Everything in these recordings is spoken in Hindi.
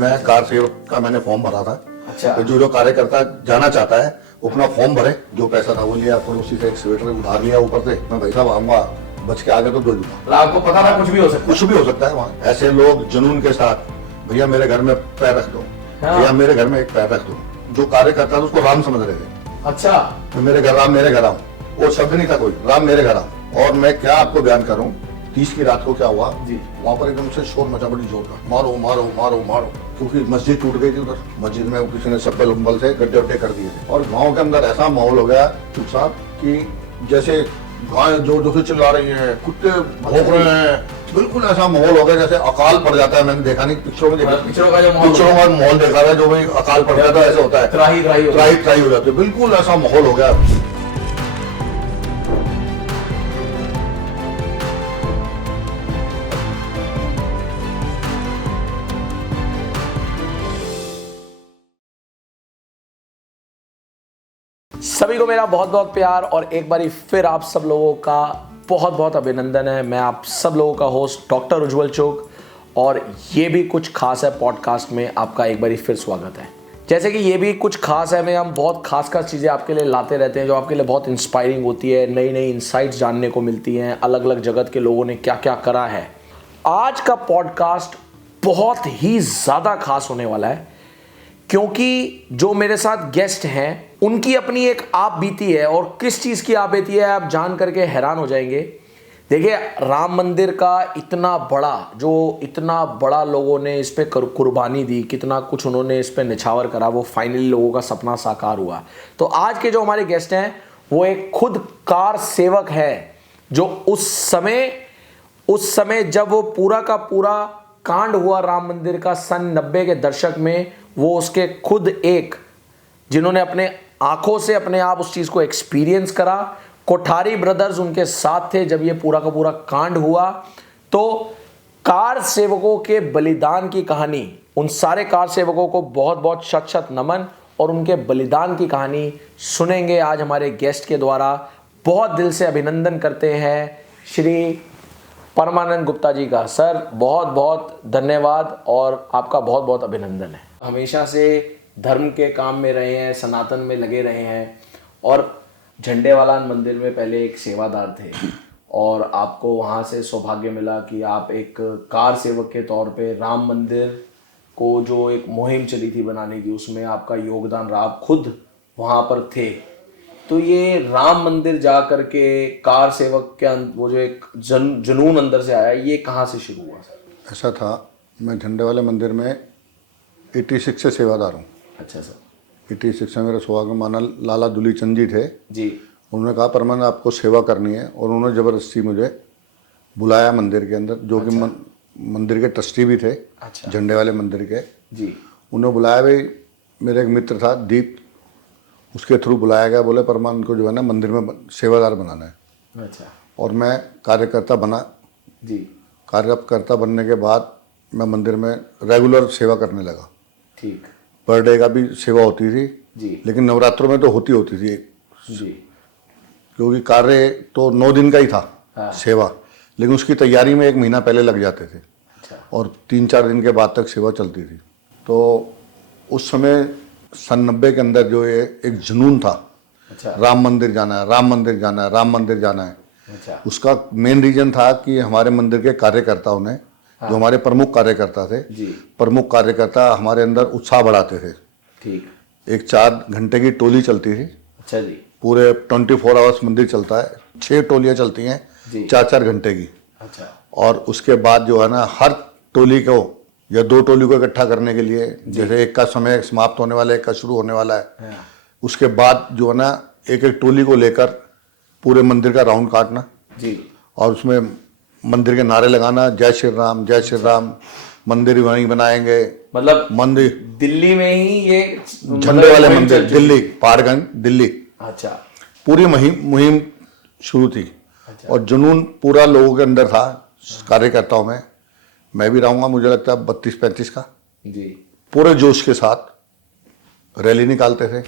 मैं कार सेवक का मैंने फॉर्म भरा था। अच्छा। तो जो कार्यकर्ता जाना चाहता है वो अपना फॉर्म भरे, जो पैसा था वो लिया, पड़ोसी से एक स्वेटर उधार लिया ऊपर से, मैं भाई साहब आऊंगा, बच के आगे तो दो दूंगा। आपको पता था कुछ भी हो सकता कुछ भी हो सकता है वहाँ। ऐसे लोग जुनून के साथ, भैया मेरे घर में पैर रख दो, हाँ। भैया मेरे घर में एक पैर रख दो। जो कार्यकर्ता था उसको राम समझ रहे थे। अच्छा। तो मेरे घर राम, मेरे घर आओ, वो शब्द नहीं था कोई, राम मेरे घर आओ। और मैं क्या आपको बयान करूं, 30 की रात को क्या हुआ जी। वहां पर एकदम से शोर मचा बड़ी जोर का, मारो मारो मारो मारो, क्योंकि मस्जिद टूट गई थी उधर। मस्जिद में किसी ने चप्पल उम्बल से गड्ढे उड्ढे कर दिए थे और गांव के अंदर ऐसा माहौल हो गया चुप साहब कि जैसे गाय जोर जोर से चिल्ला रही हैं, कुत्ते भौंक रहे हैं, बिल्कुल ऐसा माहौल हो गया जैसे अकाल पड़ जाता है। मैंने देखा नहीं, पिक्चरों में देखा, पिक्चरों का जो माहौल पिक्चरों का माहौल देखा है, जो भाई अकाल पड़ जाता है ऐसा होता है, त्राही त्राही त्राही हो जाती है, बिल्कुल ऐसा माहौल हो गया। सभी को मेरा बहुत बहुत प्यार और एक बार फिर आप सब लोगों का बहुत बहुत अभिनंदन है। मैं आप सब लोगों का होस्ट डॉक्टर उज्जवल चोक और ये भी कुछ खास है पॉडकास्ट में आपका एक बार फिर स्वागत है। जैसे कि ये भी कुछ खास है में हम बहुत खास चीज़ें आपके लिए लाते रहते हैं जो आपके लिए बहुत इंस्पायरिंग होती है, नई नई इंसाइट्स जानने को मिलती हैं, अलग अलग जगत के लोगों ने क्या क्या करा है। आज का पॉडकास्ट बहुत ही ज़्यादा खास होने वाला है क्योंकि जो मेरे साथ गेस्ट हैं उनकी अपनी एक आप बीती है और किस चीज़ की आप बीती है आप जान करके हैरान हो जाएंगे। देखिए, राम मंदिर का इतना बड़ा लोगों ने इस पे कुर्बानी दी, कितना कुछ उन्होंने इस पे निछावर करा, वो फाइनली लोगों का सपना साकार हुआ। तो आज के जो हमारे गेस्ट हैं वो एक खुद कार सेवक है जो उस समय जब वो पूरा का पूरा कांड हुआ राम मंदिर का सन 90 के दशक में, वो उसके खुद एक जिन्होंने अपने आंखों से अपने आप उस चीज़ को एक्सपीरियंस करा। कोठारी ब्रदर्स उनके साथ थे जब ये पूरा का पूरा कांड हुआ। तो कार सेवकों के बलिदान की कहानी, उन सारे कार सेवकों को बहुत बहुत शत शत नमन और उनके बलिदान की कहानी सुनेंगे आज हमारे गेस्ट के द्वारा। बहुत दिल से अभिनंदन करते हैं श्री परमानंद गुप्ता जी का। सर बहुत बहुत धन्यवाद और आपका बहुत बहुत अभिनंदन है। हमेशा से धर्म के काम में रहे हैं, सनातन में लगे रहे हैं और झंडेवाला मंदिर में पहले एक सेवादार थे और आपको वहाँ से सौभाग्य मिला कि आप एक कार सेवक के तौर पे राम मंदिर को जो एक मुहिम चली थी बनाने की, उसमें आपका योगदान रहा, आप खुद वहाँ पर थे। तो ये राम मंदिर जा कर के कार सेवक के वो जो एक जुनून अंदर से आया, ये कहाँ से शुरू हुआ सर? ऐसा था, मैं झंडे वाले मंदिर में 86 से सेवादार हूँ। अच्छा सर। 86 में मेरे सुहाग माना लाला दुली चंद जी थे जी। उन्होंने कहा परमान आपको सेवा करनी है और उन्होंने ज़बरदस्ती मुझे बुलाया मंदिर के अंदर, जो कि मंदिर के ट्रस्टी भी थे। अच्छा। झंडे वाले मंदिर के जी। उन्होंने बुलाया, भाई मेरे एक मित्र था दीप, उसके थ्रू बुलाया गया, बोले परमान को जो है ना मंदिर में सेवादार बनाना है। अच्छा। और मैं कार्यकर्ता बना जी। कार्यकर्ता बनने के बाद मैं मंदिर में रेगुलर सेवा करने लगा। ठीक। पर डे का भी सेवा होती थी जी। लेकिन नवरात्रों में तो होती थी जी। क्योंकि कार्य तो 9 दिन का ही था। हाँ। सेवा, लेकिन उसकी तैयारी में 1 महीना पहले लग जाते थे। अच्छा। और 3-4 दिन के बाद तक सेवा चलती थी। तो उस समय सन 90 के अंदर जो ये एक जुनून था, अच्छा। राम मंदिर जाना है, राम मंदिर जाना है, राम मंदिर जाना है। अच्छा। उसका मेन रीजन था कि हमारे मंदिर के कार्यकर्ताओं ने, जो हमारे प्रमुख कार्यकर्ता थे, जी। प्रमुख कार्यकर्ता हमारे अंदर उत्साह बढ़ाते थे। ठीक। एक 4 घंटे की टोली चलती थी। अच्छा जी। पूरे 24 आवर्स मंदिर चलता है, 6 टोलियाँ चलती हैं 4-4 घंटे की। अच्छा। और उसके बाद जो है ना हर टोली को या 2 टोली को इकट्ठा करने के लिए, जैसे एक का समय समाप्त होने वाला है, एक का शुरू होने वाला है, उसके बाद जो है ना एक एक टोली को लेकर पूरे मंदिर का राउंड काटना जी। और उसमें मंदिर के नारे लगाना, जय श्री राम, जय श्री राम, मंदिर वहीं बनाएंगे। मतलब मंदिर दिल्ली में ही ये झंडे वाले मंदिर, दिल्ली, पहाड़गंज, दिल्ली। अच्छा। पूरी मुहिम शुरू थी। अच्छा। और जुनून पूरा लोगों के अंदर था, कार्यकर्ताओं में। मैं भी रहूँगा, मुझे लगता है 32-35 का। जी। पूरे जोश के साथ रैली निकालते थे,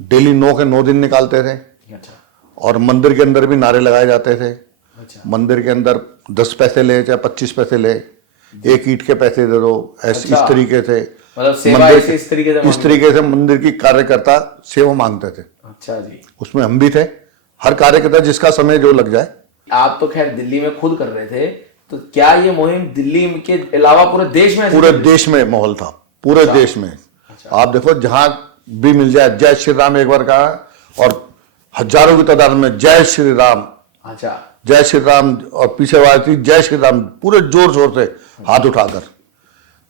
डेली 9 के 9 दिन निकालते थे। अच्छा। और मंदिर के अंदर भी नारे लगाए जाते थे। अच्छा। मंदिर के अंदर 10 पैसे ले चाहे 25 पैसे ले, एक ईंट के पैसे दे दो, ऐसे इस अच्छा। तरीके से मतलब सेवा मंदिर ऐसे इस तरीके से इस तरीके से मंदिर की कार्यकर्ता सेवा मांगते थे। अच्छा जी। उसमें हम भी थे। हर कार्यकर्ता जिसका समय जो लग जाए। आप तो खैर दिल्ली में खुद कर रहे थे, तो क्या ये मुहिम दिल्ली के अलावा पूरे देश में पूरे देश में माहौल था, पूरे देश में। आप देखो जहां भी मिल जाए जय श्री राम एक बार कहा, और हजारों की तादाद में जय श्री राम, अच्छा जय श्री राम, और पीछे आवाज थी जय श्री राम, पूरे जोर शोर से हाथ उठाकर।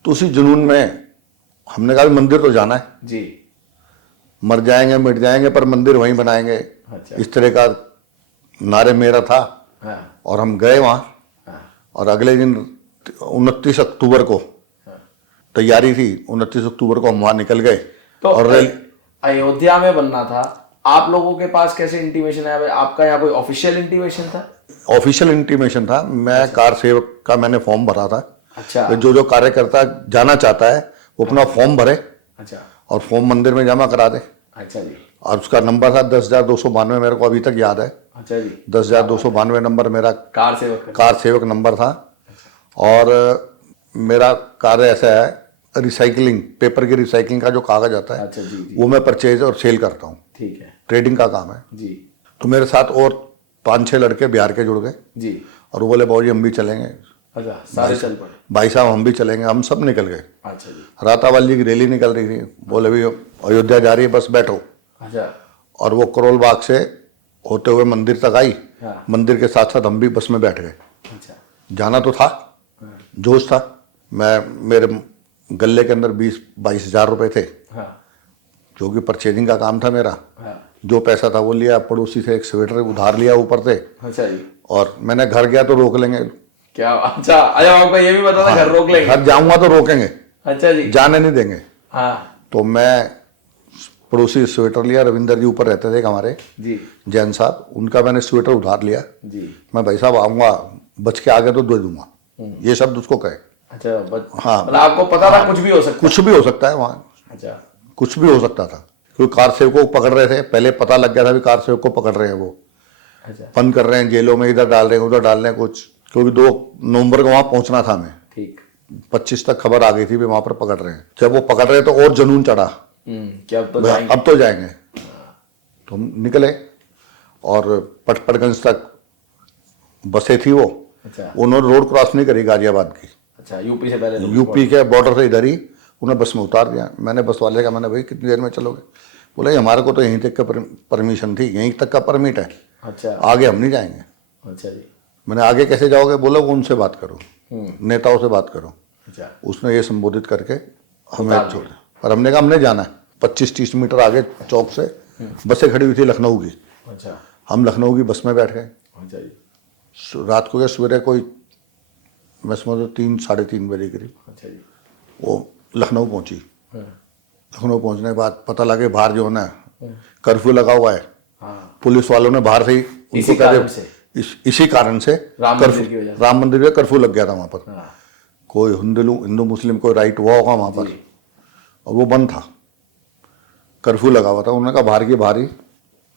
तो उसी जुनून में हमने कहा मंदिर तो जाना है, जी। मर जाएंगे मिट जाएंगे पर मंदिर वहीं बनाएंगे। अच्छा। इस तरह का नारे मेरा था। हाँ। और हम गए वहां। हाँ। और अगले दिन 29 अक्टूबर को तैयारी थी, 29 अक्टूबर को हम वहां निकल गए। तो और अयोध्या में बनना था, आप लोगों के पास कैसे इंटीमेशन है? आपका यहाँ कोई ऑफिशियल इंटीमेशन था? ऑफिशियल इंटीमेशन था। मैं कार सेवक का मैंने फॉर्म भरा था। अच्छा। तो जो जो कार्यकर्ता जाना चाहता है वो अपना फॉर्म भरे अच्छा। और फॉर्म मंदिर में जमा करा दे। अच्छा जी। और उसका नंबर था 10,292, मेरे को अभी तक याद है। अच्छा जी। 10,292 नंबर मेरा कार सेवक का। कार सेवक नंबर था। और मेरा कार्य ऐसा है, रिसाइकलिंग, पेपर की रिसाइकलिंग का जो कागज आता है। अच्छा जी, जी। वो मैं परचेज और सेल करता हूँ। ठीक है ट्रेडिंग का काम है। जी। तो मेरे साथ और 5-6 लड़के बिहार के जुड़ गए। जी। और वो बोले बाबूजी हम भी चलेंगे। अच्छा, सारे चल पड़े। भाई साहब हम भी चलेंगे। हम सब निकल गए। अच्छा जी। रातावाल जी की रैली निकल रही थी। बोले भी अयोध्या जा रही है, बस बैठो। अच्छा। और वो करोल बाग से होते हुए मंदिर तक आई। हाँ। मंदिर के साथ साथ हम भी बस में बैठ गए। अच्छा। जाना तो था, जोश था। मेरे गले के अंदर 20-22 हजार रुपए थे, हाँ। जो कि परचेजिंग का काम था मेरा। हाँ। जो पैसा था वो लिया, पड़ोसी से एक स्वेटर उधार लिया ऊपर से। अच्छा जी। और मैंने घर गया तो रोक लेंगे। क्या? अच्छा, आपको ये भी पता था घर रोक लेंगे? घर जाऊंगा तो रोकेंगे, अच्छा जी। जाने नहीं देंगे। हाँ तो मैं पड़ोसी स्वेटर लिया। रविंदर जी ऊपर रहते थे एक हमारे, जी। जैन साहब, उनका मैंने स्वेटर उधार लिया। जी। मैं भाई साहब आऊंगा, बच के आ गए तो दे दूंगा, ये शब्द उसको कहे। अच्छा, हाँ। मतलब आपको पता था कुछ भी हो सकता है? कुछ भी हो सकता है वहाँ, अच्छा। कुछ भी हो सकता था। क्योंकि कार सेवकों को पकड़ रहे थे, पहले पता लग गया था भी कार सेवक को पकड़ रहे हैं, वो अच्छा। बंद कर रहे हैं जेलों में, इधर डाल रहे हैं उधर डाल रहे हैं कुछ। क्योंकि 2 नवंबर को वहां पहुंचना था हमें। ठीक। 25 तक खबर आ गई थी भी वहां पर पकड़ रहे हैं। जब वो पकड़ रहे तो और जुनून चढ़ा, क्या अब तो जाएंगे? अब तो जाएंगे। तो हम निकले और पटपड़गंज तक बसें थी वो। अच्छा। उन्होंने रोड क्रॉस नहीं करी गाजियाबाद की, अच्छा, यूपी से पहले लोग- यूपी के बॉर्डर से इधर ही उन्हें बस में उतार दिया। मैंने बस वाले का, मैंने भाई कितनी देर में चलोगे? बोले हमारे को तो यहीं तक का परमिशन थी, यहीं तक का परमिट है, अच्छा। आगे हम नहीं जाएंगे। अच्छा जी। मैंने आगे कैसे जाओगे? बोलो उनसे बात करो, नेताओं से बात करो। अच्छा। उसने ये संबोधित करके हमें उतार छोड़ा। और हमने कहा हमने जाना है। 25-30 मीटर आगे चौक से बसें खड़ी हुई थी लखनऊ की। अच्छा। हम लखनऊ की बस में बैठ गए। अच्छा जी। रात को या सवेरे कोई, मैं समझो 3-3:30 बजे करीब अच्छा जी। वो लखनऊ पहुंची। हाँ। लखनऊ पहुंचने के बाद पता लगे बाहर जो है ना कर्फ्यू लगा हुआ है। हाँ। पुलिस वालों ने बाहर से ही इसी उनको कारण से? इसी कारण से राम मंदिर की वजह से? राम मंदिर में कर्फ्यू लग गया था वहां पर। हाँ। कोई हिंदू मुस्लिम कोई राइट हुआ होगा वहां पर, जी। और वो बंद था, कर्फ्यू लगा हुआ था। उन्होंने कहा बाहर की बाहरी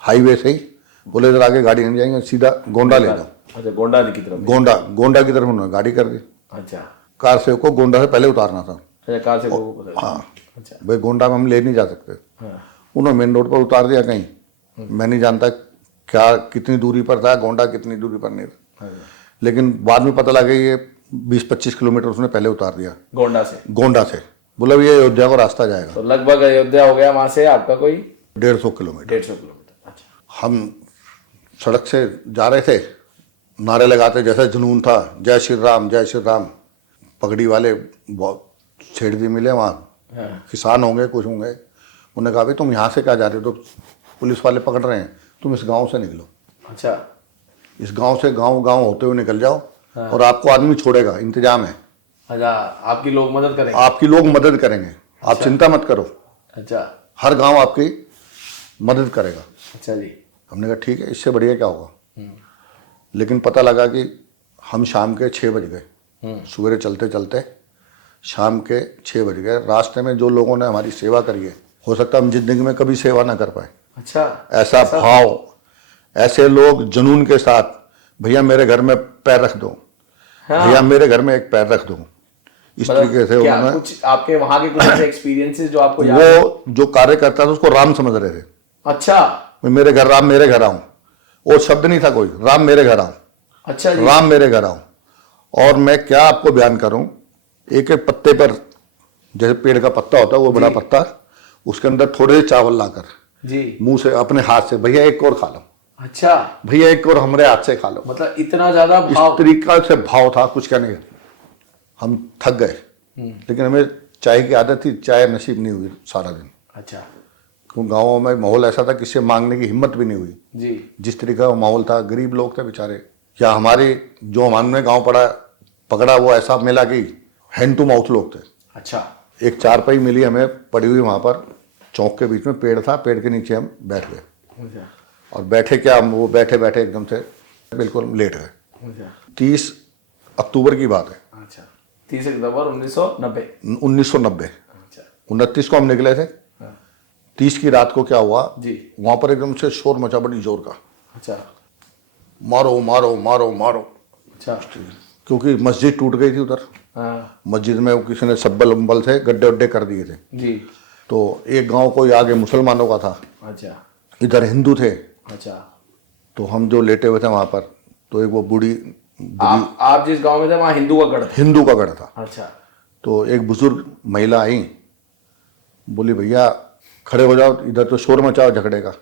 हाईवे से ही, बोले इधर आगे गाड़ी नहीं जाएंगे, सीधा गोंडा ले जाओ। अच्छा, गोंडा की तरफ? गोंडा की तरफ उन्होंने गाड़ी कर दी। अच्छा। कार से को गोंडा से पहले उतारना था। अच्छा, कार से को पता? हाँ अच्छा। भाई गोंडा में हम ले नहीं जा सकते। हाँ। उन्होंने मेन रोड पर उतार दिया कहीं, मैं नहीं जानता क्या कितनी दूरी पर था, गोंडा कितनी दूरी पर नहीं था। हाँ। लेकिन बाद में पता लगा ये 20-25 किलोमीटर उसने पहले उतार दिया गोंडा से? गोंडा से। बोला ये अयोध्या को रास्ता जाएगा। तो लगभग अयोध्या हो गया वहां से आपका कोई 150 किलोमीटर। 150 किलोमीटर। अच्छा। हम सड़क से जा रहे थे, नारे लगाते, जैसा जुनून था, जय श्री राम जय श्री राम। पगड़ी वाले बहुत छेड़ती मिले वहाँ, हाँ। किसान होंगे कुछ होंगे। उन्होंने कहा भाई तुम यहाँ से क्या जा रहे हो? तो पुलिस वाले पकड़ रहे हैं, तुम इस गांव से निकलो, अच्छा। इस गांव से गांव होते हुए निकल जाओ। हाँ। और आपको आदमी छोड़ेगा, इंतजाम है। अच्छा, आपकी लोग मदद करेंगे? आपकी लोग मदद करेंगे, आप चिंता मत करो। अच्छा। हर गांव आपकी मदद करेगा। अच्छा जी। हमने कहा ठीक है, इससे बढ़िया क्या होगा। लेकिन पता लगा कि हम शाम के 6 बज गए, सवेरे चलते चलते शाम के 6 बज गए। रास्ते में जो लोगों ने हमारी सेवा करी है, हो सकता है हम जिंदगी में कभी सेवा ना कर पाए। अच्छा। ऐसा भाव, ऐसे लोग जुनून के साथ, भैया मेरे घर में पैर रख दो, हाँ। भैया मेरे घर में एक पैर रख दो। इस तरीके से क्या उन्होंने, कुछ आपके वहां के कुछ ऐसे एक्सपीरियंसेस जो आपको याद है? वो जो कार्य करता था उसको राम समझ रहे थे। अच्छा मैं मेरे घर, राम मेरे घर आऊं, और शब्द नहीं था कोई, राम मेरे घर आऊं, अच्छा जी। राम मेरे घर आऊं। और मैं क्या आपको बयान करूं, एक एक पत्ते पर, जैसे पेड़ का पत्ता होता है वो बड़ा पत्ता, उसके अंदर थोड़े से चावल लाकर जी मुंह से अपने हाथ से, भैया एक और खा लो, अच्छा, भैया एक और हमारे हाथ से खा लो। मतलब इतना ज्यादा इस भाव। तरीका से भाव था, कुछ कहने का। हम थक गए, लेकिन हमें चाय की आदत थी, चाय नसीब नहीं हुई सारा दिन, अच्छा क्योंकि गाँव में माहौल ऐसा था किसी से मांगने की हिम्मत भी नहीं हुई। जी जिस तरीका का माहौल था, गरीब लोग थे बेचारे, या हमारे जो हमने गांव पकड़ा वो ऐसा मिला कि हैंड टू माउथ लोग थे। अच्छा एक चारपाई मिली हमें पड़ी हुई वहाँ पर, चौक के बीच में पेड़ था, पेड़ के नीचे हम बैठ गए, अच्छा और बैठे क्या, हम वो बैठे बैठे एकदम से बिल्कुल लेट गए। अच्छा 30 अक्टूबर की बात है, अच्छा 30 अक्टूबर 1990। 1990। अच्छा 29 को हम निकले थे, हाँ, 30 की रात को क्या हुआ, जी वहाँ पर एकदम से शोर मचा बड़ी जोर का, अच्छा मारो मारो मारो मारो, अच्छा क्योंकि मस्जिद टूट गई थी उधर। हाँ मस्जिद में वो किसी ने सब्बल उम्बल से गड्ढे उड्ढे कर दिए थे। जी तो एक गांव कोई आगे मुसलमानों का था, अच्छा इधर हिंदू थे। अच्छा। तो हम जो लेटे हुए थे वहाँ पर, तो एक वो बूढ़ी आप जिस गांव में थे वहाँ हिंदू का गढ़ था? हिंदू का गढ़ था। अच्छा तो एक बुजुर्ग महिला आई, बोली भैया खड़े हो जाओ, इधर तो शोर मचाओ झगड़े का।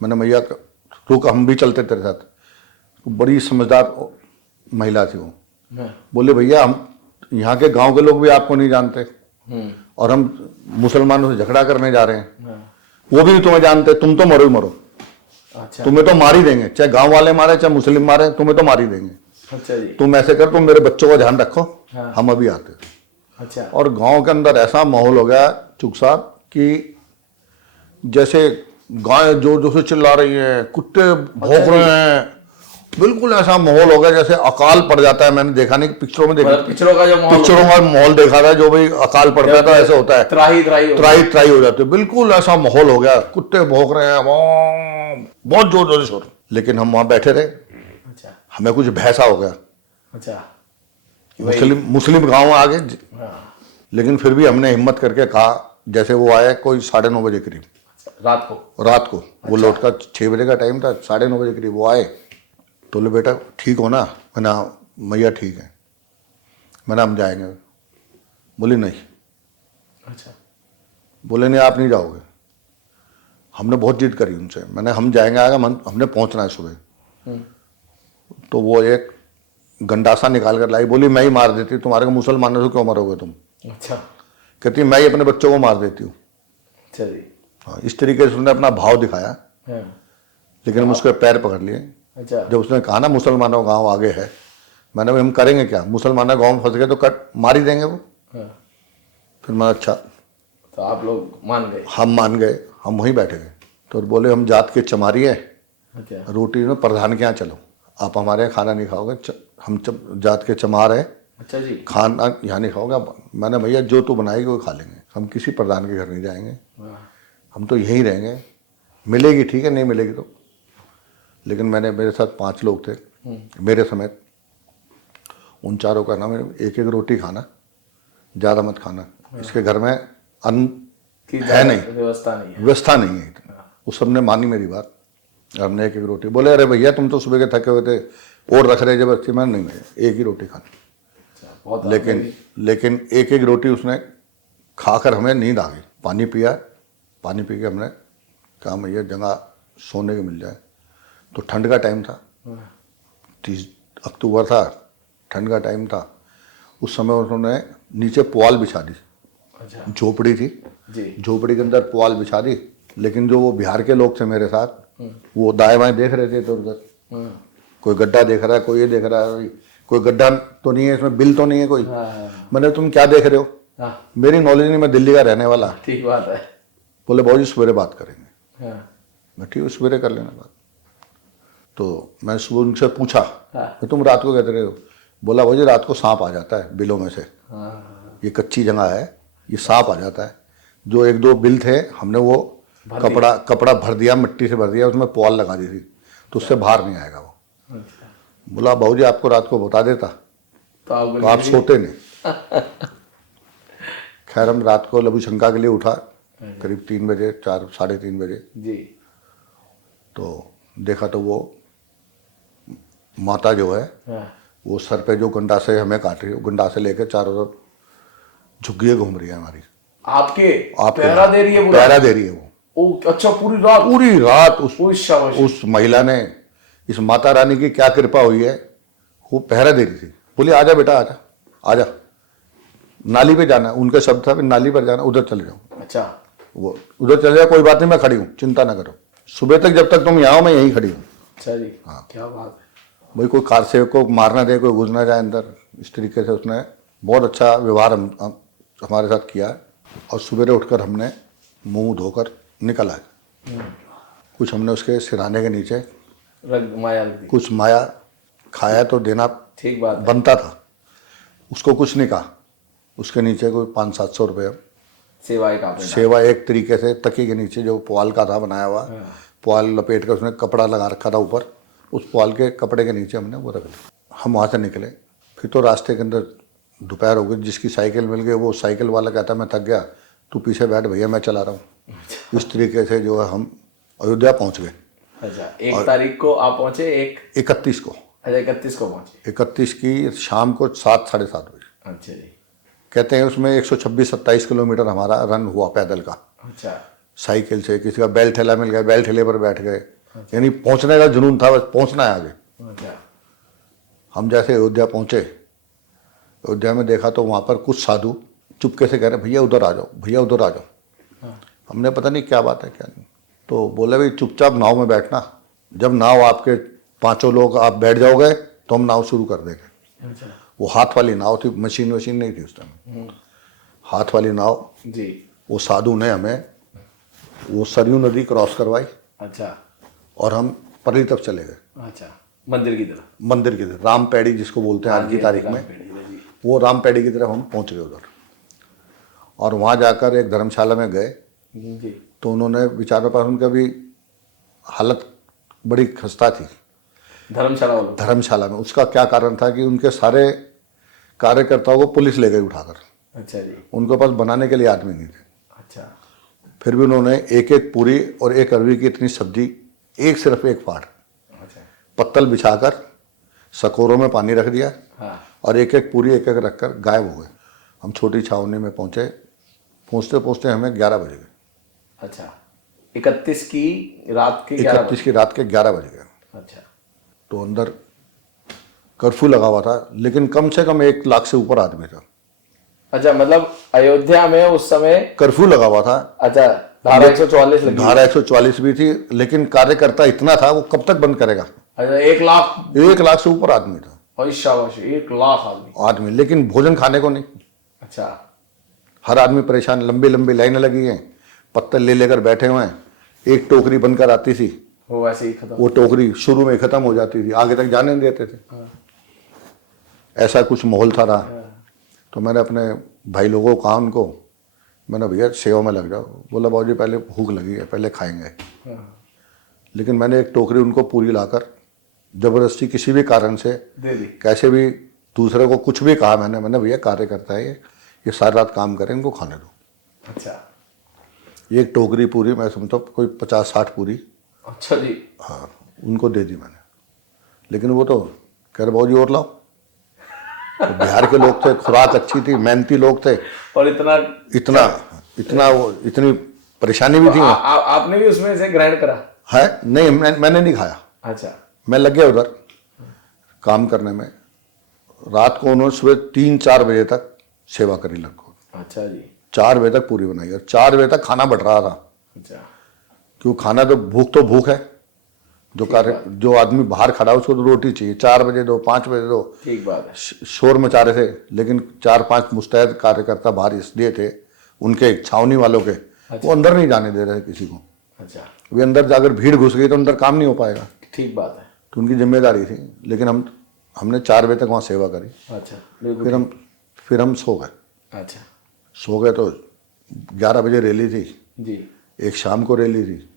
मैंने भैया रुक, हम भी चलते तेरे साथ। तो बड़ी समझदार महिला थी वो, हाँ, बोले भैया हम यहाँ के गांव के लोग भी आपको नहीं जानते, और हम मुसलमानों से झगड़ा करने जा रहे हैं, हाँ, वो भी नहीं तुम्हें जानते, तुम तो मरो ही मरो, अच्छा तुम्हें तो मार ही देंगे, चाहे गांव वाले मारे चाहे मुस्लिम मारे, तुम्हें तो मार ही देंगे। अच्छा जी तुम ऐसे कर, तुम मेरे बच्चों का ध्यान रखो, हाँ। हम अभी आते हैं। अच्छा और गांव के अंदर ऐसा माहौल हो गया चुग साहब कि जैसे गाय जो जो से चिल्ला रही है, कुत्ते भौंक रहे हैं, बिल्कुल ऐसा माहौल हो गया जैसे अकाल पड़ जाता है। मैंने देखा नहीं, पिक्चरों में देखा, मतलब पिक्चरों का जो माहौल पिक्चरों का माहौल देखा था, जो भाई अकाल पड़ता है तो ऐसा होता है, त्राही त्राही हो त्राही त्राही हो जाते, बिल्कुल ऐसा माहौल हो गया। कुत्ते भौंक रहे हैं, बहुत जोर जोर से शोर। लेकिन हम वहां बैठे रहे, अच्छा हमें कुछ भैसा हो गया, अच्छा मुस्लिम गांव आगे, हाँ, लेकिन फिर भी हमने हिम्मत करके कहा। जैसे वो आए कोई 9:30 बजे करीब, रात को वो लौट का 6 बजे का टाइम था, 9:30 बजे करीब वो आए। तो बोले बेटा ठीक हो ना? मैंने मैया ठीक है। मैंने हम जाएंगे। बोले नहीं। अच्छा बोले नहीं आप नहीं जाओगे। हमने बहुत जिद करी उनसे, मैंने हम जाएंगे, आएगा हमने पहुंचना है सुबह। तो वो एक गंडासा निकाल कर लाई, बोली मैं ही मार देती, तुम्हारे को मुसलमानों से क्यों मरोगे तुम? अच्छा कहती मैं ही अपने बच्चों को मार देती हूँ। अच्छा जी हाँ, इस तरीके से उसने अपना भाव दिखाया, हाँ, लेकिन हम उसके पैर पकड़ लिए। अच्छा जब उसने कहा ना मुसलमानों गांव आगे है, मैंने हम करेंगे क्या, मुसलमानों गांव में फंस गए तो कट मार ही देंगे वो। हाँ, फिर मैं अच्छा, तो आप लोग मान गए? हम मान गए, हम वहीं बैठे गए। तो बोले हम जात के चमारी है, अच्छा रोटी में प्रधान के यहाँ चलो, आप हमारे यहाँ खाना नहीं खाओगे, हम जात के चमार है, अच्छा जी खाना यहाँ नहीं खाओगे। मैंने भैया जो तू बनाएगी वो खा लेंगे, हम किसी प्रधान के घर नहीं जाएंगे, हाँ, हम तो यहीं रहेंगे, मिलेगी ठीक है, नहीं मिलेगी तो। लेकिन मेरे साथ 5 लोग थे मेरे समेत, उन चारों का नाम एक एक रोटी खाना, ज़्यादा मत खाना, इसके घर में अन्न कि है नहीं, व्यवस्था नहीं है। उस सबने मानी मेरी बात। हमने एक एक रोटी, बोले अरे भैया तुम तो सुबह के थके हुए थे और रख रहे जबरदस्ती। मैंने नहीं, मैं एक ही रोटी खानी। अच्छा, बहुत लेकिन एक एक रोटी उसने खाकर हमें नींद आ गई। पानी पिया, पानी पी के हमने कहा भैया जगह सोने की मिल जाए। तो ठंड का टाइम था, 30 अक्टूबर था, ठंड का टाइम था। उस समय उन्होंने नीचे पुआल बिछा दी, अच्छा झोपड़ी थी जी झोपड़ी के अंदर पुआल बिछा दी। लेकिन जो वो बिहार के लोग थे मेरे साथ, वो दाएं बाएं देख रहे थे इधर उधर, कोई गड्ढा देख रहा है, कोई ये देख रहा है, कोई गड्ढा तो नहीं है इसमें, बिल तो नहीं है कोई। मैंने तुम क्या देख रहे हो? मेरी नॉलेज नहीं, मैं दिल्ली का रहने वाला। ठीक बात है। बोले भाजी सवेरे बात करेंगे। हाँ, मैं ठीक है सवेरे कर लेना बात। तो मैं सुबह उनसे पूछा हाँ, तुम रात को कहते रहे हो? बोला भाजी रात को सांप आ जाता है बिलों में से, हाँ, ये कच्ची जगह है, ये सांप आ जाता है। जो 1-2 बिल थे, हमने वो कपड़ा भर दिया, मिट्टी से भर दिया, उसमें पुआल लगा दी थी, तो उससे बाहर नहीं आएगा वो। अच्छा। बोला भाजी आपको रात को बता देता तो तो आप सोते नहीं। खैर हम रात को लघु शंका के लिए उठा करीब 3 बजे, 4 साढ़े 3 बजे। जी। तो देखा तो वो माता जो है हाँ। वो सर पे जो गंडासे हमें काट रही है, गंडासे लेकर चारों तरफ झुग्गियाँ घूम रही है हमारी। आपके आपके पहरा दे रही है पूरा? पहरा दे रही है वो। ओ अच्छा, पूरी रात? पूरी रात ओह, शाबाश। उस महिला ने, इस माता रानी की क्या कृपा हुई है, वो पहरा दे रही थी। बोली आजा बेटा आजा आजा, नाली पे जाना, उनके शब्द था नाली पर जाना, उधर चले जाओ। अच्छा। वो उधर चले जाओ, कोई बात नहीं मैं खड़ी हूँ, चिंता ना करो, सुबह तक जब तक तुम यहाँ हो मैं यहीं खड़ी हूँ। अच्छा जी। हाँ। क्या बात है। भाई कोई कार सेवक को मारना दे, कोई घुस ना जाए अंदर, इस तरीके से उसने बहुत अच्छा व्यवहार हमारे साथ किया। और सुबह उठकर हमने मुंह धोकर निकल आए। कुछ हमने उसके सिराने के नीचे रग माया लगी। कुछ माया खाया तो देना ठीक बात है। बनता था, उसको कुछ नहीं कहा। उसके नीचे कोई 500-700 रुपये सेवा एक आपने सेवा, एक तरीके से तकी के नीचे जो पुआल का था बनाया हुआ, पुआल लपेट कर उसने कपड़ा लगा रखा था ऊपर, उस पुआल के कपड़े के नीचे हमने वो रख लिया। हम वहाँ से निकले। फिर तो रास्ते के अंदर दोपहर हो गई। जिसकी साइकिल मिल गई वो साइकिल वाला कहता मैं थक गया, तू पीछे बैठ भैया मैं चला रहा हूँ। इस तरीके से जो है हम अयोध्या पहुँच गए। अच्छा, 1 तारीख को आप पहुंचे? 31 को। अच्छा, 31 को पहुंचे। 31 की शाम को 7 साढ़े 7 बजे। अच्छा जी। कहते हैं उसमें 126-27 किलोमीटर हमारा रन हुआ पैदल का। अच्छा। साइकिल से, किसी का बैल ठेला मिल गया, बैल ठेले पर बैठ गए। यानी पहुंचने का जुनून था, बस पहुंचना है आगे। अच्छा। हम जैसे अयोध्या पहुंचे, अयोध्या में देखा तो वहाँ पर कुछ साधु चुपके से कह रहे भैया उधर आ जाओ, भैया उधर आ जाओ। हाँ। हमने पता नहीं क्या बात है क्या नहीं, तो बोले भाई चुपचाप नाव में बैठना, जब नाव आपके 5 लोग आप बैठ जाओगे तो हम नाव शुरू कर देंगे। अच्छा। वो हाथ वाली नाव थी, मशीन नहीं थी उस टाइम, हाथ वाली नाव जी। वो साधु ने हमें वो सरयू नदी क्रॉस करवाई। अच्छा। और हम परली तरफ चले गए। अच्छा, मंदिर की तरफ? मंदिर की तरफ, राम पैड़ी जिसको बोलते हैं आज की तारीख में, वो राम पैड़ी की तरफ हम पहुंच गए उधर। और वहाँ जाकर एक धर्मशाला में गए जी। तो उन्होंने विचार पर, उनका भी हालत बड़ी खस्ता थी धर्मशाला में। उसका क्या कारण था कि उनके सारे कार्यकर्ताओं को पुलिस ले गई उठाकर। अच्छा जी। उनके पास बनाने के लिए आदमी नहीं थे। अच्छा। फिर भी उन्होंने एक एक पूरी और एक अरवी की इतनी सब्जी, सिर्फ एक फाड़ अच्छा। पत्तल बिछाकर सकोरों में पानी रख दिया। हाँ। और एक एक पूरी एक एक रखकर गायब हो गए। हम छोटी छावनी में पहुंचे, पहुंचते पहुंचते हमें 11 बज गए। अच्छा, 31 की रात के 31 की रात के 11 बज गए। अच्छा। तो अंदर कर्फ्यू लगा हुआ था, लेकिन कम से कम 1 लाख से ऊपर आदमी था। अच्छा, मतलब अयोध्या में उस समय कर्फ्यू लगा हुआ था। अच्छा, धारा 144 लगी? धारा 144 भी थी, लेकिन कार्यकर्ता इतना था, वो कब तक बंद करेगा। अच्छा, 1 लाख? 1 लाख से ऊपर आदमी था। शाबाश, 1 लाख आदमी, लेकिन भोजन खाने को नहीं। अच्छा। हर आदमी परेशान, लंबी लंबी लाइनें लगी हैं, पत्तल ले लेकर बैठे हुए हैं। एक टोकरी बनकर आती थी, वो वैसे ही खत्म। वो टोकरी शुरू में खत्म हो जाती थी, आगे तक जाने नहीं देते थे। हाँ। ऐसा कुछ माहौल था रहा। तो मैंने अपने भाई लोगों को कहा, उनको मैंने भैया सेवा में लग जाओ। बोला बाबूजी पहले भूख लगी है, पहले खाएंगे। हाँ। लेकिन मैंने एक टोकरी उनको पूरी लाकर जबरदस्ती किसी भी कारण से दे दी। कैसे भी दूसरे को कुछ भी कहा मैंने भैया कार्यकर्ता है ये सारी रात काम करें, इनको खाने दो। अच्छा। एक टोकरी पूरी, मैं समझता हूँ कोई 50-60 पूरी। अच्छा जी। हाँ, उनको दे दी मैंने। लेकिन वो तो कह रहे बाबूजी और लाओ। तो बिहार के लोग थे, खुराक अच्छी थी, मेहनती लोग थे, और इतना वो इतनी परेशानी भी थी। आपने भी उसमें से ग्राइंड करा है नहीं, मैंने नहीं खाया। अच्छा। मैं लग गया उधर काम करने में। रात को उन्होंने सुबह 3-4 बजे तक सेवा करी लगभग। अच्छा जी। 4 बजे तक पूरी बनाई, और 4 बजे तक खाना बट रहा था। अच्छा। क्यों, खाना तो भूख है। जो आदमी बाहर खड़ा है उसको तो रोटी चाहिए। 4 बजे दो, 5 बजे दो। ठीक बात है। शोर मचा रहे थे, लेकिन 4-5 मुस्तैद कार्यकर्ता बाहर इसलिए थे, उनके छावनी वालों के। अच्छा। वो अंदर नहीं जाने दे रहे किसी को। अच्छा। वे अंदर जाकर भीड़ घुस गई तो अंदर काम नहीं हो पाएगा। ठीक बात है। तो उनकी जिम्मेदारी थी। लेकिन हमने 4 बजे तक वहाँ सेवा करी। अच्छा। फिर हम सो गए। अच्छा। सो गए तो 11 बजे रैली थी जी। एक शाम को रैली थी।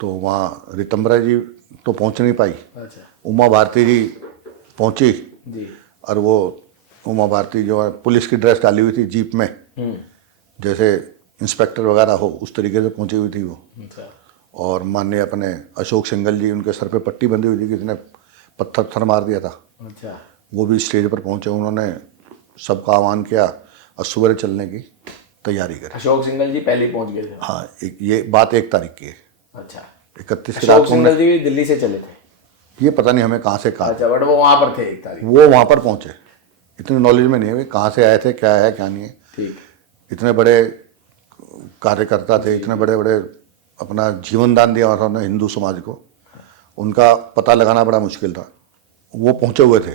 तो वहाँ रितंबरा जी तो पहुँच नहीं पाई। अच्छा। उमा भारती जी पहुँची। जी। और वो उमा भारती जो है पुलिस की ड्रेस डाली हुई थी जीप में, जैसे इंस्पेक्टर वगैरह हो उस तरीके से पहुंची हुई थी वो। अच्छा। और माननीय अपने अशोक सिंघल जी, उनके सर पे पट्टी बंधी हुई थी, किसी ने पत्थर थर मार दिया था, अच्छा। वो भी स्टेज पर पहुंचे। उन्होंने सबका आह्वान किया और सुबह चलने की तैयारी करी। अशोक सिंघल जी पहले ही पहुंच गए थे। हाँ, ये बात 1 तारीख की है। अच्छा। 31 की रात अशोक को सिंघल जी भी दिल्ली से चले थे। ये पता नहीं हमें कहाँ से कहा, अच्छा, बट वो वहां पर थे 1 तारीख। वो वहाँ पर पहुँचे, इतनी नॉलेज में नहीं है कहाँ से आए थे, क्या है क्या नहीं है। ठीक। इतने बड़े कार्यकर्ता थे, इतने बड़े बड़े अपना जीवन दान दिया उन्होंने हिंदू समाज को, उनका पता लगाना बड़ा मुश्किल था। वो पहुँचे हुए थे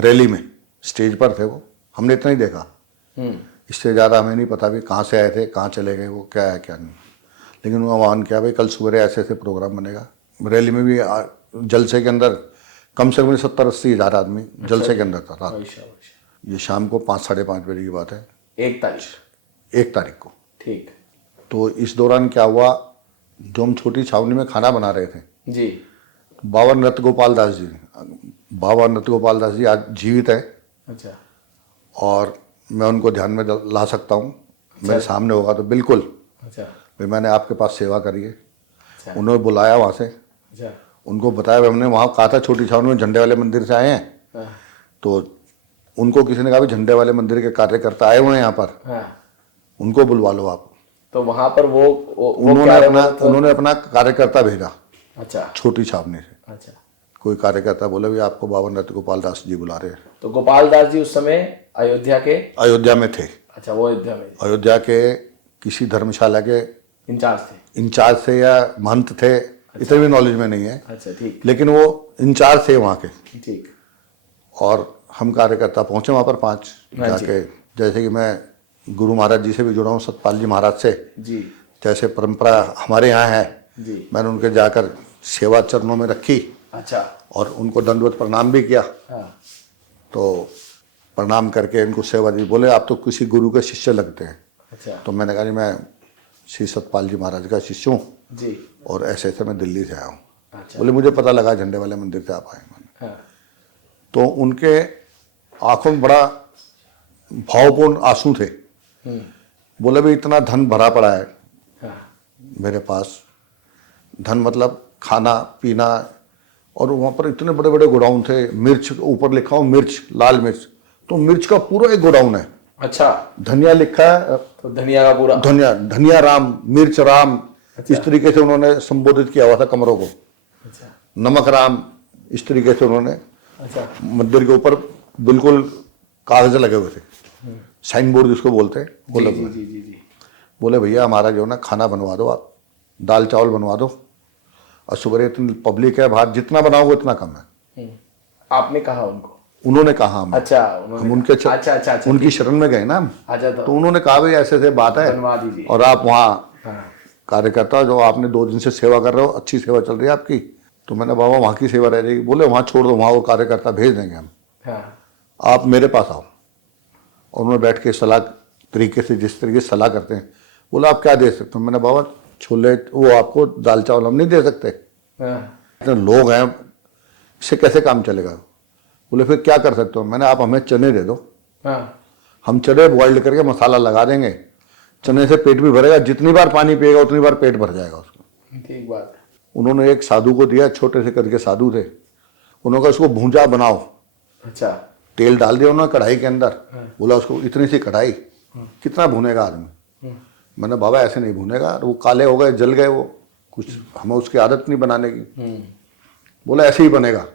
रैली में, स्टेज पर थे वो, हमने इतना ही देखा, इससे ज़्यादा हमें नहीं पता भी कहाँ से आए थे, कहाँ चले गए, वो क्या है क्या नहीं। लेकिन वो आह्वान किया भाई कल सुबह ऐसे ऐसे प्रोग्राम बनेगा। रैली में भी जलसे के अंदर कम से कम 70-80 हज़ार आदमी जलसे के अंदर था रात। ये शाम को 5 साढ़े 5 बजे की बात है, 1 तारीख को। ठीक। तो इस दौरान क्या हुआ, जो हम छोटी छावनी में खाना बना रहे थे जी, बाबा नृत्य गोपाल दास जी, बाबा नृत्य गोपाल दास जी आज जीवित है। अच्छा। और मैं उनको ध्यान में ला सकता हूँ, मेरे सामने होगा तो बिल्कुल। अच्छा। भाई मैंने आपके पास सेवा करी है। अच्छा। उन्होंने बुलाया वहाँ से, अच्छा। उनको बताया भाई हमने वहाँ कहा था छोटी छावनी में झंडे वाले मंदिर से आए हैं। हाँ। तो उनको किसी ने कहा भी झंडे वाले मंदिर के कार्यकर्ता आए हुए हैं यहाँ पर, हाँ। उनको बुलवा लो आप। तो वहां पर वो उन्होंने अपना कार्यकर्ता भेजा। अच्छा। छोटी छावनी से अच्छा। कोई कार्यकर्ता बोले भी आपको बाबा नृत्य गोपाल दास जी बुला रहे हैं। तो गोपाल दास जी उस समय अयोध्या में थे। अच्छा, वो अयोध्या में अयोध्या के किसी धर्मशाला के इंचार्ज थे या महंत थे, इतने भी नॉलेज में नहीं है। अच्छा। ठीक। लेकिन वो इंचार्ज थे वहाँ के। ठीक। और हम कार्यकर्ता पहुंचे वहाँ पर 5 जाके, जैसे कि मैं गुरु महाराज जी से भी जुड़ा हूँ, सतपाल जी महाराज से जी, जैसे परंपरा हमारे यहाँ है जी, मैंने उनके जाकर सेवा चरणों में रखी। अच्छा। और उनको दंडवत प्रणाम भी किया। हाँ। तो प्रणाम करके उनको सेवा दी। बोले आप तो किसी गुरु के शिष्य लगते हैं। अच्छा। तो मैंने कहा जी मैं श्री सतपाल जी महाराज का शिष्य हूँ जी। और ऐसे ऐसे मैं दिल्ली से आया हूँ। अच्छा। बोले मुझे पता लगा झंडे वाले मंदिर से आप आए। मैंने हाँ। तो उनके आंखों में बड़ा भावपूर्ण आंसू थे। बोले भी इतना धन भरा पड़ा है हाँ। मेरे पास, धन मतलब खाना पीना, और वहाँ पर इतने बड़े बड़े गोडाउन थे। मिर्च ऊपर लिखा हो मिर्च, लाल मिर्च, तो मिर्च का पूरा एक गोडाउन है। अच्छा। धनिया लिखा है तो धनिया का पूरा, धनिया राम, मिर्च राम, अच्छा। इस तरीके से उन्होंने संबोधित किया हुआ था कमरों को। अच्छा। नमक राम, इस तरीके से उन्होंने अच्छा। मंदिर के ऊपर बिल्कुल कागज लगे हुए थे, साइन बोर्ड जिसको बोलते हैं वो जी, लगे जी, हुए। जी, जी, जी। बोले भैया हमारा जो ना खाना बनवा दो, आप दाल चावल बनवा दो, और सुबह इतनी पब्लिक है बाहर, जितना बनाओगे उतना कम है। आपने कहा उनको? उन्होंने कहा हम। अच्छा, हम उनके अच्छा, उनकी शरण में गए ना हम। अच्छा। तो उन्होंने कहा भाई ऐसे ऐसे बात है बनवा दीजिए। और आप वहाँ हाँ। कार्यकर्ता जो आपने 2 दिन से सेवा कर रहे हो, अच्छी सेवा चल रही है आपकी। तो मैंने बाबा वहाँ की सेवा रह जाएगी। बोले वहाँ छोड़ दो, वहाँ वो कार्यकर्ता भेज देंगे हम, हाँ। आप मेरे पास आओ। और उन्होंने बैठ के सलाह तरीके से, जिस तरीके से सलाह करते हैं, बोला आप क्या दे सकते हो। मैंने बाबा छोले, वो आपको दाल चावल हम नहीं दे सकते, हाँ। इतने लोग हैं, इससे कैसे काम चलेगा। बोले फिर क्या कर सकते हो। मैंने आप हमें चने दे दो, हाँ। हम चने बॉइल्ड करके मसाला लगा देंगे, चने से पेट भी भरेगा, जितनी बार पानी पिएगा उतनी बार पेट भर जाएगा उसको। ठीक बात है। उन्होंने एक साधु को दिया, छोटे से करके साधु थे, उन्होंने कहा उसको भूंजा बनाओ। अच्छा। तेल डाल दिया उन्होंने कढ़ाई के अंदर। बोला उसको इतनी सी कढ़ाई कितना भूनेगा आदमी। मैंने बाबा ऐसे नहीं भूनेगा, वो काले हो गए, जल गए, वो कुछ हमें उसकी आदत नहीं बनाने की। बोला ऐसे ही बनेगा।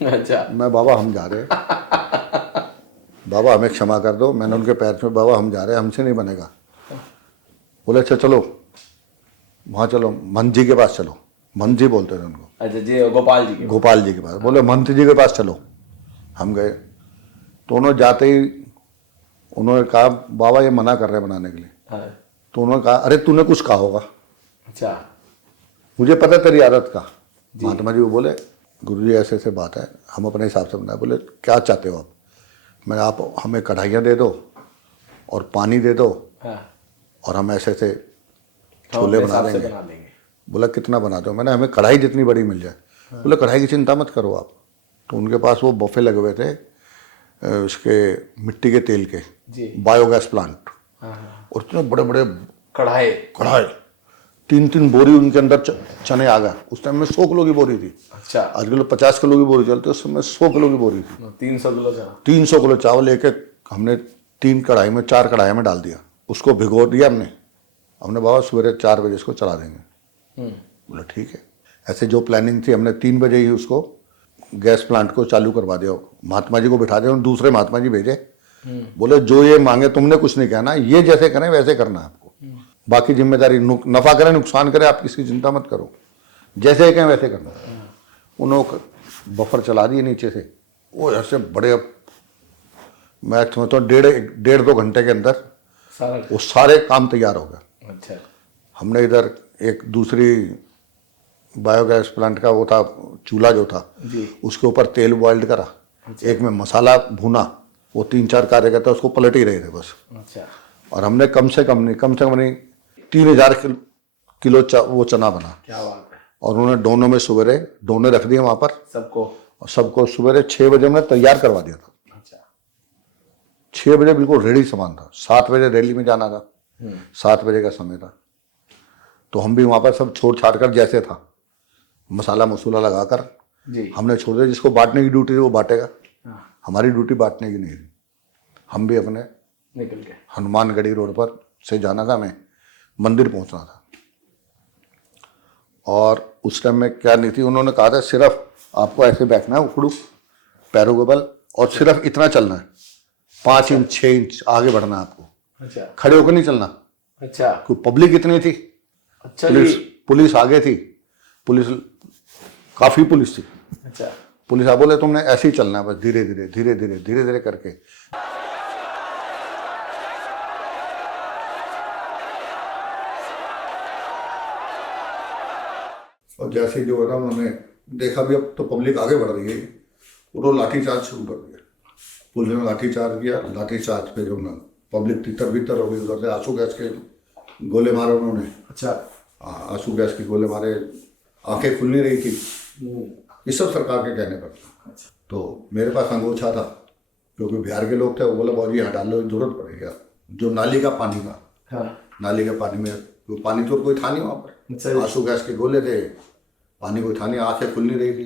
अच्छा। मैं बाबा हम जा रहे हैं, बाबा हमें क्षमा कर दो। मैंने उनके पैर में, बाबा हम जा रहे हैं, हमसे नहीं बनेगा। बोले अच्छा चलो वहाँ चलो, महंत जी के पास चलो। महंत जी बोलते थे उनको। अच्छा जी, गोपाल जी के पास। बोले महंत जी के पास चलो। हम गए तो उन्होंने जाते ही उन्होंने कहा बाबा ये मना कर रहे हैं बनाने के लिए। हाँ। तो उन्होंने कहा अरे तूने कुछ कहा होगा, अच्छा, मुझे पता है तेरी आदत का। महात्मा जी वो बोले गुरुजी ऐसे ऐसे बात है, हम अपने हिसाब से बनाए। बोले क्या चाहते हो आप। मैंने आप हमें कढ़ाइयाँ दे दो और पानी दे दो, हाँ। और हम ऐसे ऐसे छोले बना देंगे। बोला कितना बना दो। मैंने हमें कढ़ाई जितनी बड़ी मिल जाए। बोले कढ़ाई की चिंता मत करो आप। तो उनके पास वो बफे लगे हुए थे, उसके मिट्टी के तेल के जी। बायोगैस प्लांट, हाँ। और इतने बड़े बड़े कढ़ाई। कढ़ाई, 3-3 बोरी उनके अंदर चने आ गए। उस टाइम में 100 किलो की बोरी थी। अच्छा। आजकल 50 किलो की बोरी चलती है, उस समय 100 किलो की बोरी थी। 300 किलो चना। 300 किलो चावल लेके हमने 4 कढ़ाई में डाल दिया, उसको भिगो दिया हमने बाबा सवेरे 4 बजे इसको चला देंगे। बोला ठीक है। ऐसे जो प्लानिंग थी, हमने 3 बजे ही उसको गैस प्लांट को चालू करवा दिया। महात्मा जी को बिठा दिया, दूसरे महात्मा जी भेजे, बोले जो ये मांगे तुमने कुछ नहीं कहना, ये जैसे करें वैसे करना है आपको, बाकी जिम्मेदारी नफा करे नुकसान करे आप किसकी चिंता मत करो, जैसे कहें वैसे करना। उन्होंने बफर चला दिए नीचे से, वो ऐसे बड़े, मैं समझता हूँ 1.5-2 घंटे के अंदर वो सारे काम तैयार हो गए। अच्छा। हमने इधर एक दूसरी बायोगैस प्लांट का वो था चूल्हा जो था जी। उसके ऊपर तेल बॉइल्ड करा। अच्छा। एक में मसाला भुना, वो 3-4 कार्यकर्ता उसको पलट ही रहे थे बस। अच्छा। और हमने कम से कम नहीं 3000 किलो वो चना बना। क्या बात है। और उन्होंने दोनों में सवेरे दोनों रख दिए वहां पर सबको, और सबको सवेरे 6 बजे हमने तैयार करवा दिया था। अच्छा। 6 बजे बिल्कुल रेडी सामान था। 7 बजे रैली में जाना था, 7 बजे का समय था, तो हम भी वहां पर सब छोड़ छाड़ कर जैसे था मसाला मसूला लगाकर जी। हमने छोड़ दिया। जिसको बांटने की ड्यूटी थी वो बांटेगा, हाँ। हमारी ड्यूटी बांटने की नहीं थी। हम भी अपने निकल गए। हनुमानगढ़ी रोड पर से जाना था, हमें मंदिर पहुंचना था। और उस टाइम में क्या नहीं थी, उन्होंने कहा था सिर्फ आपको ऐसे बैठना है उखड़ू पैरों के बल, और सिर्फ इतना चलना है, 5 इंच 6 इंच आगे बढ़ना है आपको। अच्छा। खड़े होकर नहीं चलना। अच्छा। क्योंकि पब्लिक इतनी थी। अच्छा। पुलिस आगे थी, पुलिस काफी पुलिस थी। अच्छा। पुलिस आप बोले तुमने ऐसे ही चलना है बस, धीरे धीरे धीरे धीरे धीरे धीरे करके। और जैसे जो है ना उन्होंने देखा भी अब तो पब्लिक आगे बढ़ रही है, उन्होंने लाठीचार्ज शुरू कर दिया। पुलिस ने लाठीचार्ज किया, लाठीचार्ज पे जो ना पब्लिक तितर बितर हो गई। उधर से आंसू गैस के गोले मारे उन्होंने। अच्छा। आंसू गैस के गोले मारे, आंखें खुल नहीं रही थी। ये सब सरकार के कहने पर। अच्छा। तो मेरे पास अंगोछा था, क्योंकि बिहार के लोग थे, वो बोला बाबू जी हटा लो, जरूरत पड़ेगा। जो नाली का पानी था। हाँ। नाली के पानी में तो पानी तो कोई था नहीं वहाँ पर। आंसू गैस के गोले थे, पानी कोई था नहीं, आंखें खुल नहीं रही थी।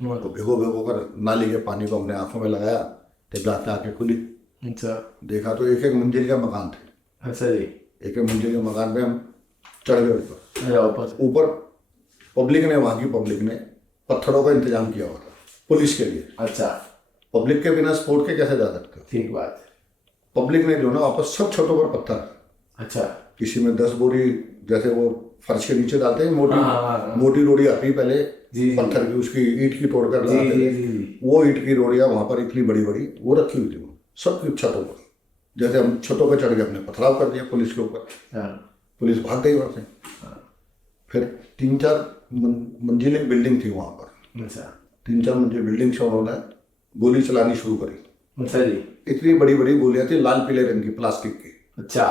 तो भिगो कर नाली के पानी को हमने आंखों में लगाया, तब जाके आंखें खुली। अच्छा। देखा तो एक मंजिल का मकान थे। अच्छा जी। एक मंजिल के मकान पे हम चढ़ गए ऊपर। पब्लिक ने, वहाँ की पब्लिक ने पत्थरों का इंतजाम किया हुआ था पुलिस के लिए। अच्छा। पब्लिक के बिना स्पोर्ट के कैसे जा सकते हो? ठीक बात है। पब्लिक ने जो ना वापस सब छतों पर पत्थर। अच्छा। किसी में 10 बोरी, जैसे वो फर्श के नीचे डालते हैं मोटी रोड़ी आती है पहले पत्थर की, उसकी ईंट की तोड़ कर लगाते थे। वो ईंट की रोड़ियां वहां पर इतनी बड़ी बड़ी वो रखी हुई थी, वो सब छतों पर। जैसे हम छतों पर चढ़ गए, हमने पथराव कर दिया पुलिस के ऊपर। पुलिस भाग गई वहां से। फिर 3-4 मंजिल बिल्डिंग थी वहां पर। अच्छा। 3-4 मंजिल बिल्डिंग से उन्होंने गोली चलानी शुरू करी। अच्छा जी। इतनी बड़ी बड़ी गोलियां थी, लाल पीले रंग की, प्लास्टिक की। अच्छा।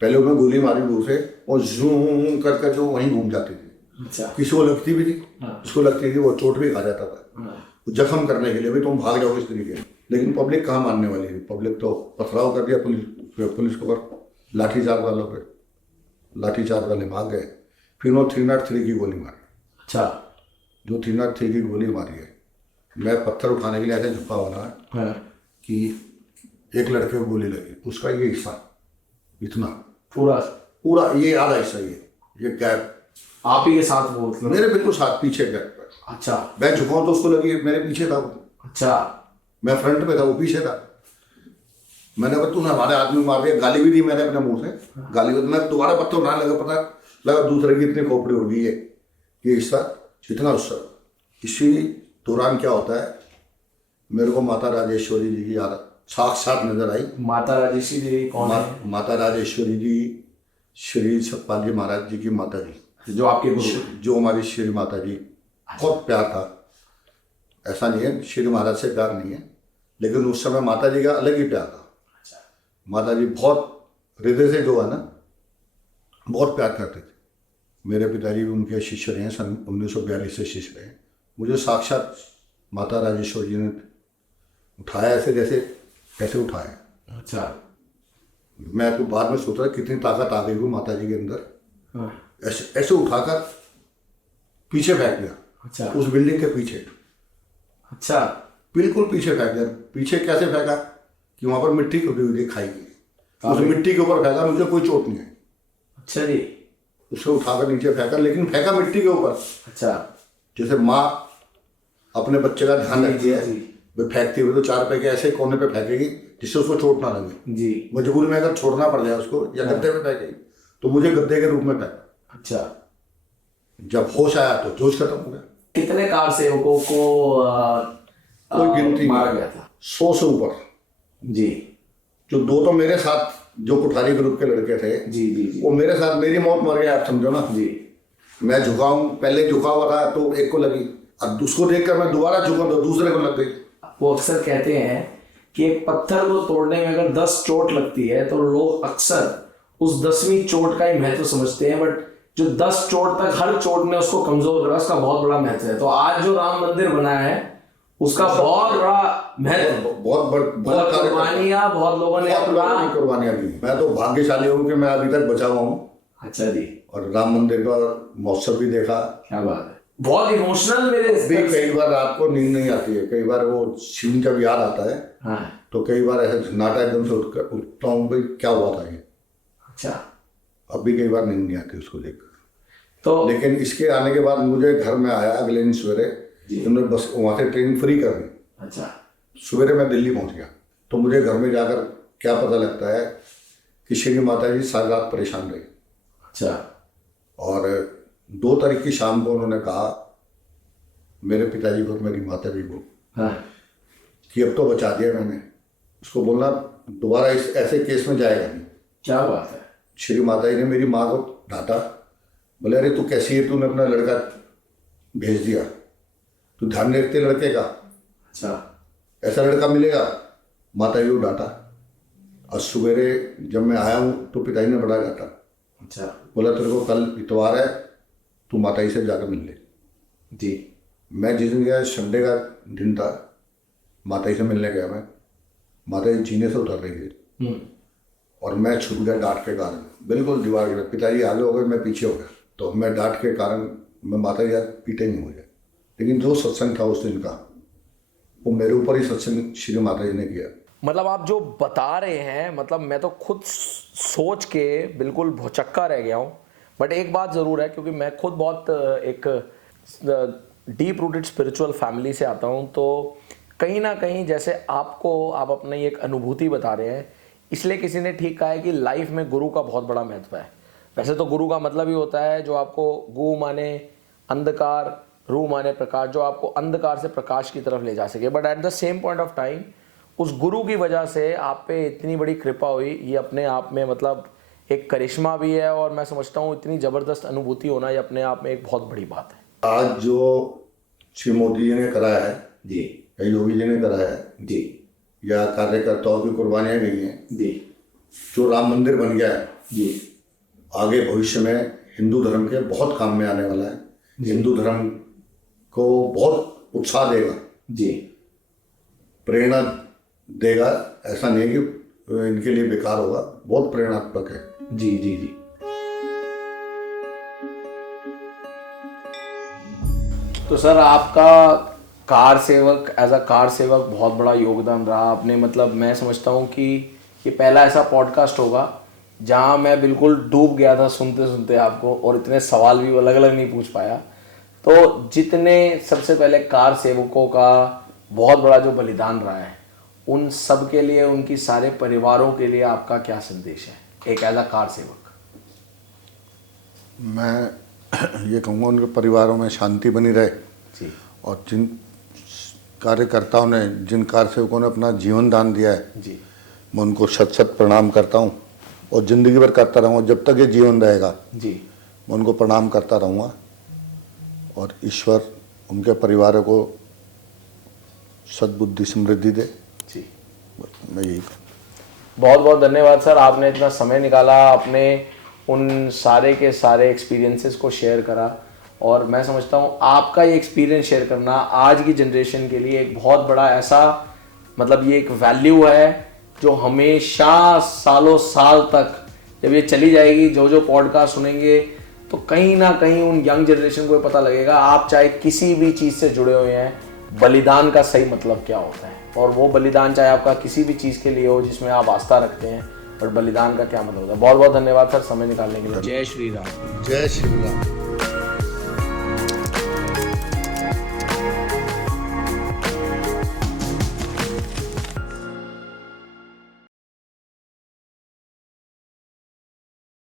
पहले उन्हें गोली मारी दूर से, और जूम कर जो वहीं घूम जाती थी। अच्छा। किसी को लगती भी थी। हाँ। उसको लगती थी, वो चोट भी खा जाता था। हाँ। जख्म करने के लिए भी तुम भाग जाओ इस तरीके। लेकिन पब्लिक कहाँ मानने वाली थी? पब्लिक तो पथराव कर दिया पुलिस को, लाठीचार्ज वालों पे, लाठीचार्ज वाले भाग गए। फिर वो 303 की गोली मारी। अच्छा। जो 303 की गोली मारी है, मैं पत्थर उठाने के लिए ऐसे झुका हुआ था कि एक लड़के को गोली लगी, उसका ये हिस्सा इतना पूरा ये आधा हिस्सा, ये गैप आप ही के साथ वो मेरे बिल्कुल साथ पीछे गैप पर। अच्छा। मैं झुकाऊं तो उसको लगी मेरे पीछे था वो। अच्छा। मैं फ्रंट पे था, वो पीछे था। मैंने कहा तूने हमारे आदमी मार दिया, गाली भी दी मैंने अपने मुंह से। गाली मैं दोबारा पत्थर उठाने लगा, पता लगा दूसरे की इतनी खोपड़ी उड़ गई है, ये हिस्सा इतना उसका। इसी दौरान क्या होता है, मेरे को माता राजेश्वरी जी की याद साक्षात नजर आई। माता राजेश्वरी जी कौन है? माता राजेश्वरी जी श्री सतपाल जी महाराज जी की माता जी, जो आपके गुरु, जो हमारी श्री माता जी। बहुत प्यार था, ऐसा नहीं है श्री महाराज से प्यार नहीं है, लेकिन उस समय माता जी का अलग ही प्यार था। माता जी बहुत हृदय से जो है ना बहुत प्यार करते थे। मेरे पिताजी भी उनके शिष्य रहे हैं, सन 1942 से शिष्य रहे। मुझे साक्षात माता राजेश्वरी जी ने उठाया ऐसे जैसे कैसे उठाया। अच्छा। मैं तो बाद में सोच रहा कितनी ताकत आ गई वो माता जी के अंदर। हाँ। ऐसे ऐसे उठाकर पीछे फेंक दिया। अच्छा। उस बिल्डिंग के पीछे, अच्छा। बिल्कुल पीछे फेंक दिया। पीछे कैसे फेंका कि वहां पर मिट्टी खुदी हुई थी खाई की, उस मिट्टी के ऊपर फेंका। मुझे कोई चोट नहीं आई। अच्छा जी। उसे उठाकर नीचे फेंका, लेकिन फेंका मिट्टी के ऊपर। अच्छा। जैसे माँ अपने बच्चे का ध्यान रखती है, जी। वे फेंकती हुई तो 4 रुपए के ऐसे कोने पे फेंकेगी जिससे उसको चोट ना लगे। जी। मजबूरी में अगर छोड़ना पड़ जाए उसको या गद्दे में फेंकेगी, तो मुझे गद्दे के रूप में फेंका। अच्छा। जब होश आया तो जोश खत्म हो गया। कितने कार सेवकों को कोई गिनती मारा नहीं, गया था? 100 से ऊपर। जी। जो 2 तो मेरे साथ जो कुठारी ग्रुप के लड़के थे, जी जी जी। वो मेरे साथ मेरी मौत मर गया, आप समझो ना। जी। मैं झुका हूँ, पहले झुका हुआ था तो एक को लगी, अब उसको देखकर मैं दोबारा झुका तो दूसरे को लग गई। वो अक्सर कहते हैं कि एक पत्थर को तोड़ने में अगर 10 चोट लगती है तो लोग अक्सर उस 10वीं चोट का ही महत्व समझते हैं, बट जो 10 चोट तक हर चोट ने उसको कमजोर करा, उसका बहुत बड़ा महत्व है। तो आज जो राम मंदिर बना है उसका बहुत बड़ा महत्व, बहुत कुर्बानियां, बहुत लोगों ने अपना कुर्बानियां दी। मैं तो भाग्यशाली हूँ कि मैं अभी तक बचा हुआ हूँ। अच्छा जी। और राम मंदिर का महोत्सव भी देखा। क्या बात है, बहुत इमोशनल मेरे भी कई बार रात को नींद नहीं आती है, कई बार वो सीन जब याद आता है। हाँ। तो कई बार ऐसे नाटा एकदम से उठता हूँ भाई क्या हुआ था ये। अच्छा। अब भी कई बार नींद नहीं आती उसको देखकर। तो लेकिन इसके आने के बाद मुझे घर में आया अगले दिन सवेरे, उन्होंने बस वहाँ से ट्रेन फ्री कर दी। अच्छा। सवेरे मैं दिल्ली पहुँच गया तो मुझे घर में जाकर क्या पता लगता है कि श्री माता जी सारी रात परेशान रही। अच्छा। और 2 तारीख की शाम को उन्होंने कहा मेरे पिताजी को, मेरी माता जी को, हाँ। कि अब तो बचा दिया मैंने, उसको बोलना दोबारा इस ऐसे केस में जाएगा नहीं। क्या बात है। श्री माता जी ने मेरी माँ को डांटा, बोले अरे तू कैसी है, तूने अपना लड़का भेज दिया, तू ध्यान नहीं रखते लड़के का, अच्छा। ऐसा लड़का मिलेगा। माता जी को डांटा। और सवेरे जब मैं आया हूँ तो पिताजी ने बड़ा डांटा। अच्छा। बोला तेरे को कल इतवार है, तू माता जी से जाकर मिल ले। जी। मैं जिस दिन गया संडे का दिन था, माता जी से मिलने गया मैं, माता जी जीने से उतर रही थी और मैं छुप गया डांट के कारण, बिल्कुल दीवार के। पिताजी आगे हो गए, मैं पीछे हो गया, तो मैं डांट के कारण मैं माता जी पीटे नहीं मुझे। लेकिन जो सत्संग था उस दिन का, वो मेरे ऊपर ही सत्संग श्री माता जी ने किया। मतलब आप जो बता रहे हैं, मतलब मैं तो खुद सोच के बिल्कुल भौचक्का रह गया हूँ। बट एक बात ज़रूर है, क्योंकि मैं खुद बहुत एक डीप रूटेड स्पिरिचुअल फैमिली से आता हूँ, तो कहीं ना कहीं जैसे आप अपनी एक अनुभूति बता रहे हैं, इसलिए किसी ने ठीक कहा है कि लाइफ में गुरु का बहुत बड़ा महत्व है। वैसे तो गुरु का मतलब ही होता है जो आपको गु माने अंधकार, रू माने प्रकाश, जो आपको अंधकार से प्रकाश की तरफ ले जा सके। But at the same point of time उस गुरु की वजह से आप पे इतनी बड़ी कृपा हुई, ये अपने आप में मतलब एक करिश्मा भी है। और मैं समझता हूँ इतनी ज़बरदस्त अनुभूति होना ये अपने आप में एक बहुत बड़ी बात है। आज जो श्री मोदी जी ने कराया है जी, या योगी जी ने कराया है जी, या कार्यकर्ताओं की कुर्बानियाँ गई हैं, जी, जो राम मंदिर बन गया है, जी, आगे भविष्य में हिंदू धर्म के बहुत काम में आने वाला है। हिंदू धर्म को बहुत उत्साह देगा, जी, प्रेरणा देगा। ऐसा नहीं कि इनके लिए बेकार होगा, बहुत प्रेरणात्मक है। जी, जी, जी। तो सर आपका कार सेवक, एज अ कार सेवक बहुत बड़ा योगदान रहा आपने। मतलब मैं समझता हूँ कि ये पहला ऐसा पॉडकास्ट होगा जहाँ मैं बिल्कुल डूब गया था सुनते सुनते आपको, और इतने सवाल भी अलग अलग नहीं पूछ पाया। तो जितने सबसे पहले कार सेवकों का बहुत बड़ा जो बलिदान रहा है, उन सब के लिए, उनकी सारे परिवारों के लिए आपका क्या संदेश है एक एज अ कार सेवक? मैं ये कहूँगा उनके परिवारों में शांति बनी रहे जी। और जिन कार्यकर्ताओं ने, जिन कार सेवकों ने अपना जीवन दान दिया है, जी, मैं उनको शत शत प्रणाम करता हूँ और ज़िंदगी भर करता रहूँगा। जब तक ये जीवन रहेगा जी, मैं उनको प्रणाम करता रहूँगा। और ईश्वर उनके परिवारों को सद्बुद्धि समृद्धि दे। जी। मैं यही बहुत बहुत धन्यवाद सर, आपने इतना समय निकाला, आपने उन सारे के सारे एक्सपीरियंसेस को शेयर करा। और मैं समझता हूँ आपका ये एक्सपीरियंस शेयर करना आज की जनरेशन के लिए एक बहुत बड़ा ऐसा मतलब ये एक वैल्यू है जो हमेशा सालों साल तक जब ये चली जाएगी, जो पॉडकास्ट सुनेंगे तो कहीं ना कहीं उन यंग जनरेशन को पता लगेगा, आप चाहे किसी भी चीज़ से जुड़े हुए हैं, बलिदान का सही मतलब क्या होता है। और वो बलिदान चाहे आपका किसी भी चीज़ के लिए हो जिसमें आप आस्था रखते हैं, पर बलिदान का क्या मतलब होता है। बहुत बहुत धन्यवाद सर समय निकालने के लिए। जय श्री राम। जय श्री राम।